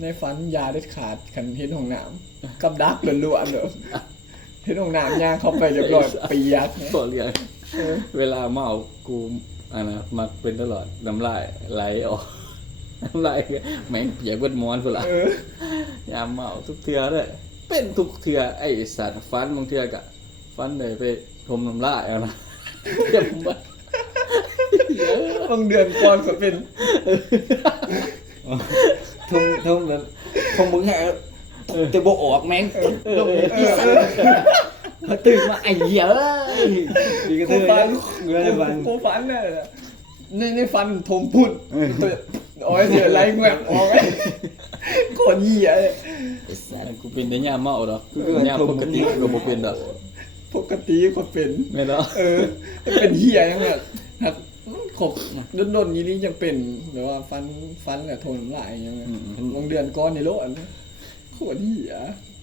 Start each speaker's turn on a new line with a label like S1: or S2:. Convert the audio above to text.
S1: ในฝันยาเด็ดขาดคันเห็นห้องน้ำกับดักล้วนๆเด้อเห็นห้องน้ำย่างเข้าไปเรียบร้อยเปียกเนี่ย
S2: บ่เรียน
S1: เออ
S2: เวลาเมากูอันนะมักเป็นตลอดน้ำลายไหลออกน้ำลายแม่งเปียกเบิดหมอนพุ่นล่ะ
S1: เออยา
S2: มเมาทุกเทื่อเลยเป็นทุกเทื่อไอ้สัตว์ฟันบางเทื่อกะฟันได้ไปทมน้ำลายเอานะเจ็บบ่
S1: บางเดือนก่อนก็เป็น
S3: ทุ่มทุ่มแล้วคงมึงแฮแต่บ่ออกแม่งลงอีสัตว์พอตื่นมาไอ้เหี้ยเอ้ยดีก็
S1: กู
S3: เธอ
S1: ฝัน
S3: เงินในวัน
S1: กูฝันน่ะในในฝันทมพุ่นตัวโอ้ยเสียไรแงบออกไอ้โคตรเหี้ยเลย
S3: ไอ้สัตว์
S2: กูเป็นแต่ยามเมาดอก
S3: กูก็
S2: ยามปกติกูบ่เป็นดอก
S1: ปกติก็เป็น
S2: แม่นเนาะ
S1: เออเป็นเหี้ยยังไงหัก ขบโดนๆยี่นี้ยังเป็นแบบว่าฟันฟันกับทนน้ำลายยังไง
S2: อืม
S1: บางเดือนก้อนในโลกอันนี้โคตรเหี้ย